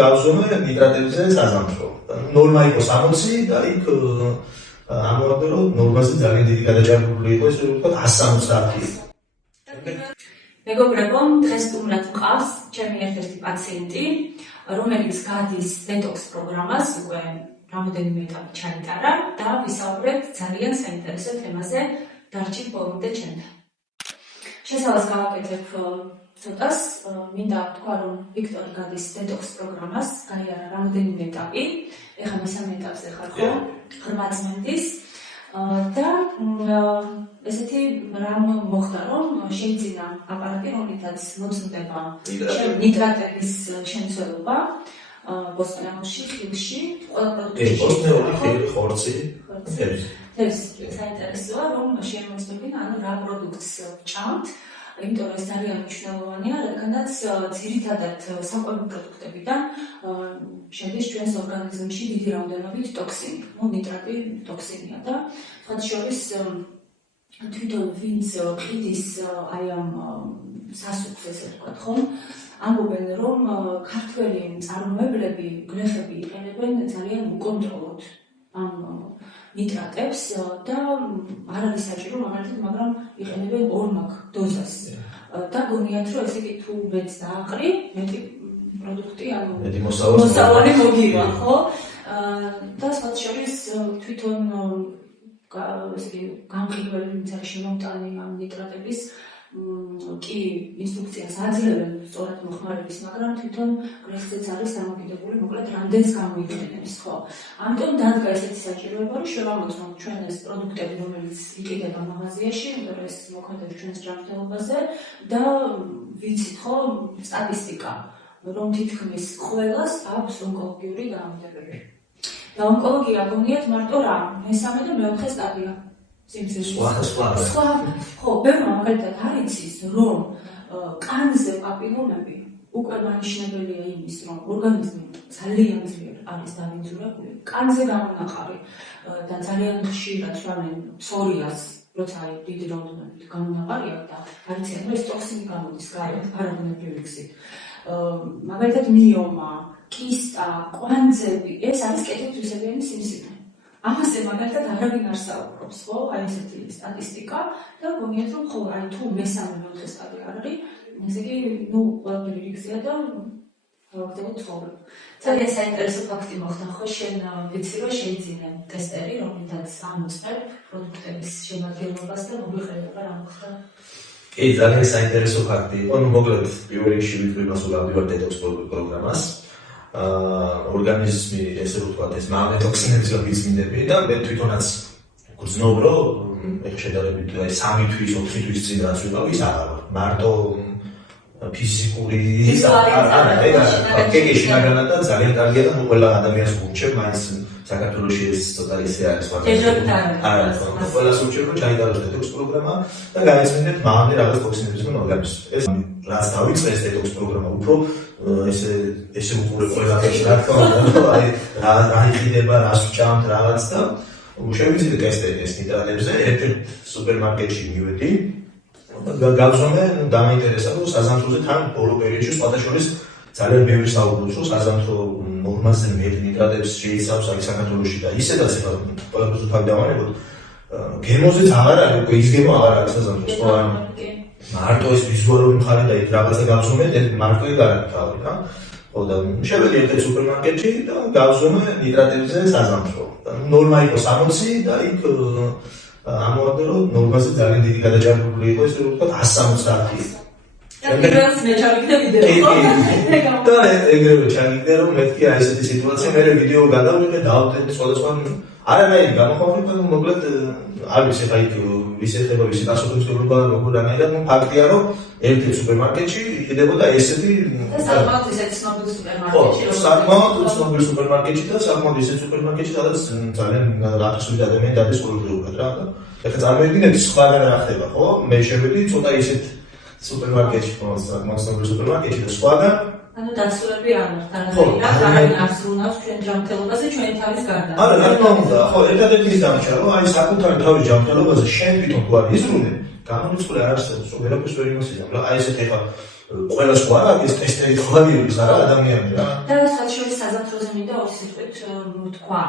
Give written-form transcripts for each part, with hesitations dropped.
გავზომე ნიტრატებზე საზამთრო. ნორმა იყო 60 და იქ ამოვაგდო რომ ნორმაზე ძალიან დიდი გადაჭარბებული იყო ესე ვთქვათ 170. მეგობრებო, დღეს თუმრად მყავს ჩემი ერთ-ერთი პაციენტი, რომელიც გადის დეტოქს პროგრამას, უკვე რამოდენიმე ეტაპი ჩაიტარა და ვისაუბრებთ ძალიან საინტერესო თემაზე. დარჩით ბოლომდე ჩემთან. შესავალს გავაკეთებ ცოტას, მინდა ვთქვა, რომ ვიქტორი გადის დეტოქს პროგრამას, გაიარა რამოდენიმე ეტაპი, ეხლა მესამე ეტაპზე ხარ ხო? 8 წლის და ესეთი რამ მოხდა, რომ შეიძინა აპარატი, რომლითაც მოწმდება ნიტრატების შემცველობა ბოსტნეულში, ხილში, ყველა პროდუქტში. ბოსტნეული, ხილი, ხორცი, თევზი. საინტერესოა, რომ შემოწმებინა, ანუ რა პროდუქტს ვჭამთ, იმიტომ რომ ეს ძალიან მნიშვნელოვანია, რადგანაც ძირითადად საკვები პროდუქტებიდან შედის ჩვენს ორგანიზმში დიდი რაოდენობით ტოქსინი. ნიტრატი ტოქსინია და სხვა შორის თვითონ ვინც ყიდის აი ამ სასუქს ესე ვთქვათ ხომ, ამბობენ რომ ქართველი მწარმოებლები, გლეხები იყენებენ ძალიან უკონტროლოდ ამ ნიტრატებს და არ არის საჭირო მაგალითად, მაგრამ იყენებენ ორმაგ დოზას და გონიათ რომ ესე იგი თუ მეც დააყრი, მეტი პროდუქტი ანუ მოსავალი მოგივა, ხო? და სხვა შორის თვითონ ესე იგი გამყიდველი მიწაში შემომტანი ამ ნიტრატების კი ინსტრუქციას აძლევენ სწორად მოხმარების, მაგრამ თვითონ გლეხზეც არის დამოკიდებული, მოკლედ რამდენს გამოიყენებს, ხო? ამიტომ დადგა ესეთი საჭიროება, რომ შევამოწმოთ ჩვენ ეს პროდუქტები, რომელიც იყიდება მაღაზიაში, იმიტომ რომ ეს მოქმედებს ჩვენს ჯანმრთელობაზე და ვიცით, ხო, სტატისტიკა, რომ თითქმის ყველას აქვს ონკოლოგიური დაავადებები. და ონკოლოგია გონიათ მარტო რა, მესამე და მეოთხე სტადია. სხვა, ხო, ბევრმა მაგალითად არ იცის, რომ კანზე პაპილომები უკვე მანიშნებელია იმის, რომ ორგანიზმი ძალიან ძლიერ არის დავინძურებული, კანზე გამონაყარი და ძალიან ხშირად შვამენ ფსორიას, როცა დიდი რაოდენობით გამონაყარი აქვს და არც ეს ტოქსინი გამოდის გარეთ, პარაგონებრივი გზით. მაგალითად მიომა, კისტა, კვანძები, ეს არის კეთილთვისებიანი სიმსივნე. ამაზე მაგალითად არავინ არ საუბრობს, ხო? აი ესეთი სტატისტიკა და გონიათ რომ ხო, აი თუ მესამე მეოთხე სტადია არ არის, ესე იგი, ნუ ყველაფერი რიგზეა და გავაგრძელოთ ცხოვრება. ძალიან საინტერესო ფაქტი მოხდა, ხო? შენ ვიცი რომ შეიძინე ტესტერი, რომლითაც ამოწმებ პროდუქტების შემადგენლობას და მოგვიყვება რა მოხდა. კი, ძალიან საინტერესო ფაქტი იყო. ნუ მოკლედ პირველ რიგში ვიტყვი მასულ ავდივარ დეტოქს პროგრამას. ორგანიზმი ესე ვთქვათ ეს მაღალი ტოქსინებისგან ვიწმინდები და მე თვითონაც გრძნობ რომ ეხლა შედარებით 3 თვის 4 თვის წინ რაც ვიყავ ის აღარ მარტო ფიზიკური კეგეში მაგანა და ძალიან კარგია და ყველა ადამიანს ვურჩევ მაინც საქართველოში ეს ცოტა ისე არის სხვა ყველას ვურჩევ რომ ჩაიტაროს დეტოქს პროგრამა და გაეწმინდეთ მაღალი რაღაც ტოქსინებისგან ორგანიზმს ეს რაც დავიწყე ეს დეტოქს პროგრამა უფრო ესე უყურე ყველაფერს რა თქმა უნდა აი რა იყიდება რას ვჭამთ რაღაც და შევიძინე ტესტები ეს ნიტრატებზე ერთ-ერთ სუპერმარკეტში მივედი გავზომე დამაინტერესა რომ საზამთროზე თან ბოლო პერიოდში სხვათა შორის ძალიან ბევრი საუბრობს რომ საზამთრო ნორმაზე მეტ ნიტრატებს შეიცავს აი საქართველოში და ისედაც ეხლა ყველაფერს ვთქვი დავანებოთ გემოზეც აღარ არის უკვე ის გემო აღარ არის საზამთროს ხო ან მარტო ეს ვიზუალური მხარე და იქ რაღაცა გავზომე მარტო ეგ არ არის თავი რა ხო და შევედი ერთ სუპერმარკეტში და გავზომე ნიტრატებზე საზამთრო ნორმა იყო 60 და იქ ამოვაგდო რომ ნორმაზე ძალიან დიდი გადაჭარბებული იყო ესე ვთქვათ 170. ეგრევე მე ჩავიგდე ვიდეო და ეგრევე ჩავიგდე რომ მეთქი აი ესეთი სიტუაცია მე ვიდეო გადავიღე დავდეთ სხვადასხვა არანაირი გამოხმაურება მოკლედ არ ვიცი ხა იქ ვის ეხება ვის დასოფლისმცოდნეობა როგორ რანაირად ნუ ფაქტია რომ ერთ-ერთ სუპერმარკეტში იყიდებოდა ესეთი საკმაოდ ისეთი ცნობილი სუპერმარკეტში ხო საკმაოდ ცნობილი სუპერმარკეტში და საკმაოდ ისეთი სუპერმარკეტში სადაც ძალიან რატოსული ადამიანი დადეს ყოველდღიურად რა და ეხლა წარმოიდგინეთ სხვაგან რა ხდება ხო მე შევედი ცოტა ისეთ სუპერმარკეტში ხო საკმაოდ ცნობილი სუპერმარკეტში და სხვაგან ანუ დასწრები არ არის არავინ არ ზრუნავს ჩვენ ჯანმრთელობაზე ჩვენი თავის გარდა. არა, რა თქმა უნდა, ხო, ერთადერთი ის დამჭირა, რომ აი საკუთარი თავის ჯანმრთელობაზე შენ თვითონ თუ არ იზრუნე, განუწყვეტ არ არსებობს, რომ ვერაფერს ვერ იმოსიძავ. რა, აი ესეთ ეხლა ყველა სხვა რა ის ტესტერი ხვალიერებს არა ადამიანები რა. და სხვა თქვა.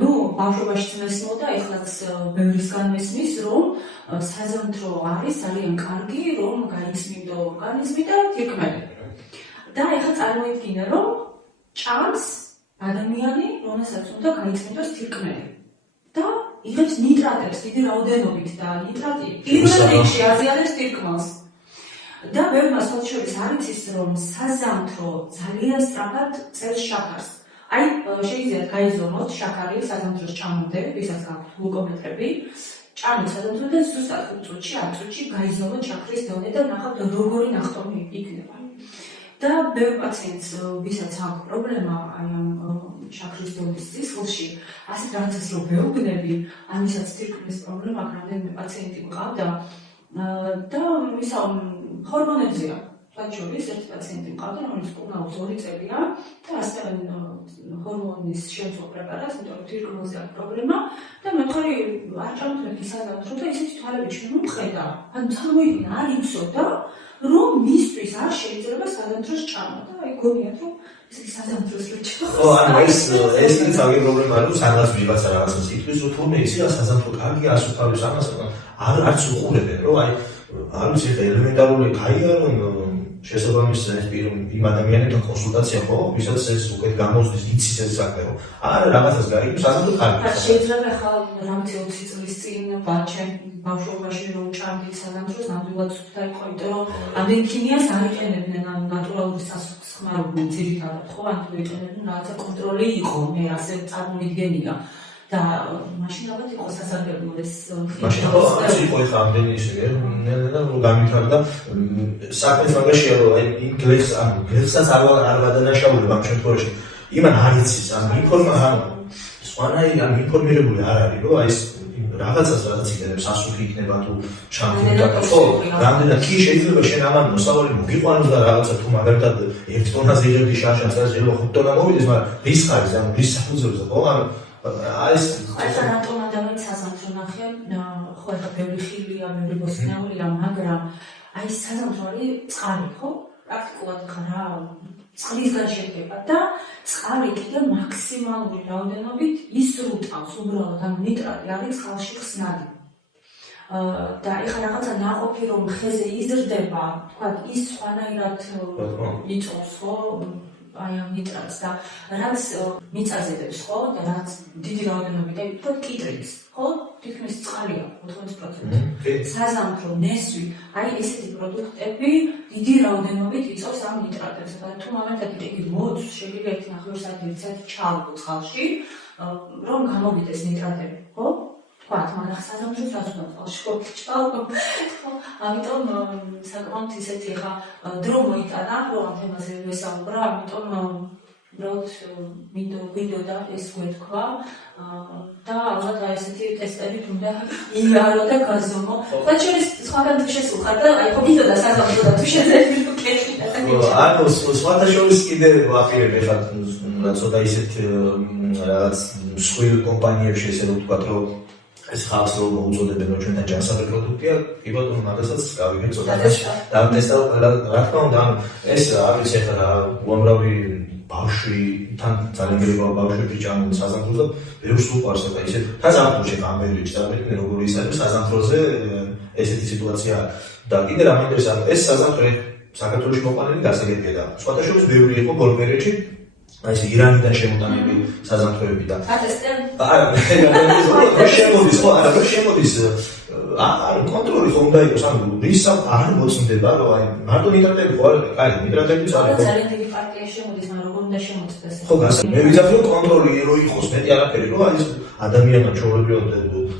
ნუ ბავშვობაშიც მესმოდა, ეხლაც ბევრისგან მესმის, რომ საზამთრო არის ძალიან კარგი, რომ გაიწმინდო ორგანიზმი და თირკმელი. და ეხლა წარმოიდგინე, რომ ჭამს ადამიანი, რომელსაც უნდა გაიწმინდოს თირკმელი. და იღებს ნიტრატებს დიდი რაოდენობით და ნიტრატი პირველ რიგში აზიანებს თირკმელს. და ბევრმა სოციოლოგს არის ის, რომ საზამთრო ძალიან სწრაფად წერს შაქარს. აი, შეიძლება გაიზომოთ შაქარი საზამთროს ჭამამდე, ვისაც აქვს გლუკომეტრები, ჭამოთ საზამთრო და ზუსტად 5 წუთში, 10 წუთში გაიზომოთ შაქრის დონე და ნახავთ როგორი ნახტომი იქნება. და ბევრ პაციენტს, ვისაც აქვს პრობლემა აი ამ შაქრის დონის სისხლში, ასეთ რაღაცას რო ვეუბნები, ამისაც თირკმლის პრობლემა აქვს, რამდენიმე პაციენტი მყავდა და ისა ჰორმონებზეა. Actually, ერთ პაციენტი მყავდა, რომელიც კურნაობს 2 წელია და ასწავლენ ჰორმონის შემცველ პრეპარატს, იმიტომ რომ თირკმელზე აქვს პრობლემა და მე თქვი არ ჭამთმები საზამთრო და ისეთი თვალები ჩვენ მომხედა. ანუ წარმოიდგინე, არ იცოდა, რომ მისთვის არ შეიძლება საზამთროს ჭამა და აი გონიათ, რომ ისეთი საზამთროს რო ჭამა. ხო, ანუ ეს ის თავი პრობლემა არის, სადღაც ვიღაცა რაღაცას იტყვის, რომ თურმე იცი რა საზამთრო კარგია, ასუთავებს ამას, არც უყურებენ, რომ აი არ ვიცი ხა ელემენტარული კაია რომ შესაბამის იმ ადამიანებთან კონსულტაცია ხო, ვისაც ეს უკვე გამოსდის იცის ეს საქმე, რომ არა რაღაცას გაიგებს, საზამთრო კარგია. შეიძლება ხა რამთი 20 წლის წინ ბავშვობაში რომ ჭამდით საზამთროს, ნამდვილად სუფთა იყო, იმიტომ რომ ამდენ ქიმიას არ იყენებდნენ, ანუ ნატურალური სასუქს ხმარობდნენ ძირითადად, ხო, ანუ იყენებდნენ რაღაცა კონტროლი იყო, მე ასე წარმოვიდგენია. და მაშინ ალბათ იყო სასარგებლო ეს მაშინ ხო არის იყო ხა ამდენი ისე ნელა რომ გამithარდა საქმეს მაგაშია რომ აი იმ გლეხსაც არ გადანაშაულებ ამ შემთხვევაში იმან არ იცის ამ სხვანაირი ამ ინფორმირებული არ არის რომ აი ეს რაღაცას რაღაც იქნებს სასუქი იქნება თუ ჩამქრა და ხო რამდენად კი შეიძლება შენ ამან მოსავალი მოგიყვანოს და რაღაცა თუ მაგალითად 1 ტონაზე იღებდი შარშანს და შეიძლება 5 ტონა მოვიდეს მაგრამ რის ხარს ანუ რის საფუძველზე ხო ანუ აი რატომ ადამიანს საზამთრო ნახე ხო ახლა ბევრი ხილია ბევრი ბოსნიაურია მაგრამ აი საზამთრო არის წყალი ხო პრაქტიკულად ხარა წყლისგან შედგება და წყალი კიდე მაქსიმალური რაოდენობით ისრუტავს უბრალოდ ამ ნიტრატი არის წყალში ხსნადი და ეხლა რაღაცა ნაყოფი რომ ხეზე იზრდება თქვა ის სხვანაირად იწოვს ხო აი ამ ნიტრატს და რაც მიწაზედებს ხო და რაც დიდი რაოდენობით აი თქვა კიტრიც ხო თითქმის წყალია 80% საზამთრო ნესვი აი ესეთი პროდუქტები დიდი რაოდენობით იწოვს ამ ნიტრატებს და თუ მომენტად იგი მოწს შეიძლება 1.5 საათი ჩალკო წყალში რომ გამოვიდეს ნიტრატები ხო თქვა მაგრამ საზამთროს რაც უნდა წყალში ხო ჩალკო ამიტომ საკმაოდ ისეთი ხა დრო მოიტანა რომ ამ თემაზე ვესაუბრა ამიტომ უბრალოდ მინდოდა ეს გვეთქვა და ალბათ ესეთი ტესტები თუნდა იარო და გაზომო და ჩვენი სხვაგან თუ შესულყარ და აი ხო მინდოდა საზამთრო და თუ შეძლები თუ კეთილი ანუ სხვათა შორის კიდე ვაფირებ ეხლა ცოტა ისეთ რაღაც მსხვილ კომპანიებში ესე რომ ვთქვათ რომ ეს ხალხს რომ მოუწოდებენ რომ ჩვენთან ჯანსაღი პროდუქტია, კი ბატონო, მაგასაც გავიგეთ ცოტა და ტესტავ რა თქმა უნდა, ეს არის ახლა უამრავი ბავშვთან ძალიან ბევრი ბავშვები ჭამენ საზამთროს და ბევრს უყვარს ახლა ისე და ზამთროში ამერიკაში წარმოიდგინე როგორი ის არის საზამთროზე ესეთი სიტუაცია და კიდე რა მინდა ეს საზამთრო საქართველოში მოყვანილი გასაგებია და სხვათა შორის ბევრი იყო ბოლო პერიოდში აი ეს ირანიდან შემოტანილი საზამთროები და არა შემოდის ხო არა შემოდის არა კონტროლი ხომ უნდა იყოს ანუ რისა არ მოწმდება რომ აი მარტო ნიტრატები ხო არა კაი ნიტრატებიც არის ძალიან დიდი პარტია შემოდის მაგრამ როგორ უნდა შემოწმდეს ხო გასა მე ვიზახი რომ კონტროლი რო იყოს მეტი არაფერი რომ აი ადამიანმა ჩაოლებიოთ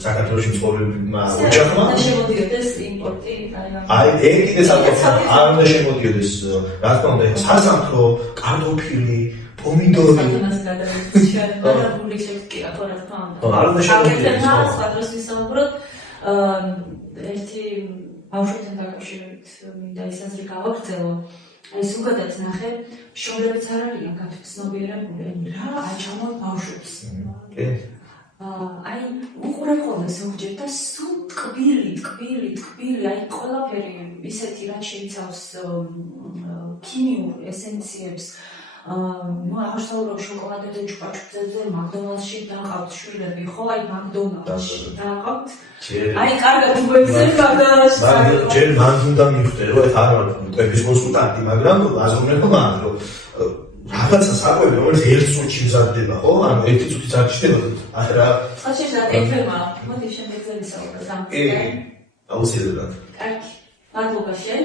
საქართველოში მცხოვრებმა ოჯახმა შემოდიოდეს იმპორტი აი ეგ კიდე საკითხია არ უნდა შემოდიოდეს რა თქმა უნდა საზამთრო კარტოფილი pomidori. არ უნდა შემოვიდეს. ერთი ბავშვთან დაკავშირებით მინდა ის აზრი გავაგრძელო. აი ზოგადად ნახე, შორებიც არ არიან გათვისნობიერებული, რა აჩამოთ ბავშვებს. აი უყურებ ხოლმე ზოგჯერ და სულ ტკბილი, აი ყველაფერი ისეთი რაც შეიცავს ქიმიურ ესენციებს ну აღსაუბრებ შოკოლადაზე, ჭუპაჭუპებზე, მაკდონალდსში დაყავთ შვილები, ხო? აი მაკდონალდსში დაყავთ. აი კარგად უგეცეთ მაკდონალდსში. ჯერ მან უნდა მიხვდე, რომ ეს არ ვარ კვების კონსულტანტი, მაგრამ აზროვნებ მან, რომ რაღაცა საკვები, რომელიც ერთ წუთში მზადდება, ხო? ანუ ერთი წუთიც არ ჩდება. არა. ხოჩეს რა ეთემა. მოდი შემდეგზე ვისაუბროთ ამ თემაზე. აუცილებლად. კარგი. მადლობა შენ.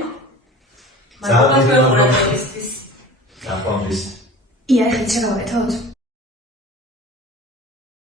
მადლობა თქვენ ყურადღებისთვის. ნახვამდის. Ja, ich hätte schon